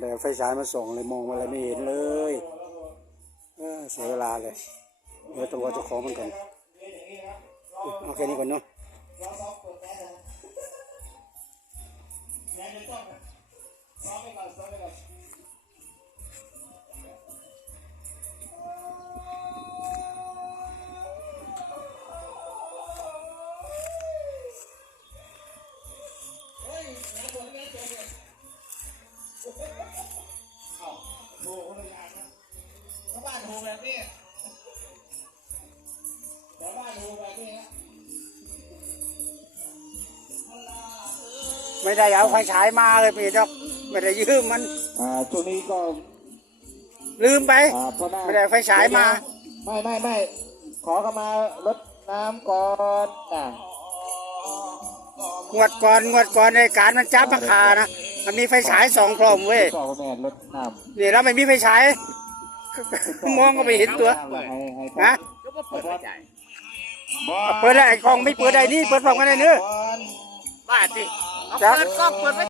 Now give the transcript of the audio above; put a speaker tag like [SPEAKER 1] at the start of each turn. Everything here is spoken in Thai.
[SPEAKER 1] แต่ไฟฉายมาส่องเลยมองอะไรไม่เห็นเลยเออเสียเวลาเลยเดี๋ยวต้องรอเจ้าของมันก่อนเอาแค่นี้ก่อนเนาะ ไม่ได้เอาไฟฉายมาเลยพี่เจ้าไม่ได้ยืมมัน
[SPEAKER 2] อ่าช่วงนี้ก็
[SPEAKER 1] ลืมไป
[SPEAKER 2] อ่าพ่อหน้า
[SPEAKER 1] ไม่ได้เอาไฟฉายมา
[SPEAKER 2] ไม่ไม่ไม่ขอเข้ามารดน้ำก่อนอะ
[SPEAKER 1] งวดก่อนงวดก่อนในการมันจับราคานะ มันมีไฟฉายสองพร้อมเว้ย
[SPEAKER 2] พ่อกับแม่รดน้ำ
[SPEAKER 1] นี่เราไม่มีไฟฉาย มองก็ไม่เห็นตัว
[SPEAKER 2] ให้ให้พ่อ
[SPEAKER 1] นะ
[SPEAKER 2] ให้พ่อ
[SPEAKER 1] เปิดได้ไอ้กล้องไม่เปิดได้นี่เปิดพร้อมกันได้เนื้อะ
[SPEAKER 2] ก่อน
[SPEAKER 3] บ้าดิเอา
[SPEAKER 1] จ๊ะ
[SPEAKER 3] เปิดกล้องเปิดไว้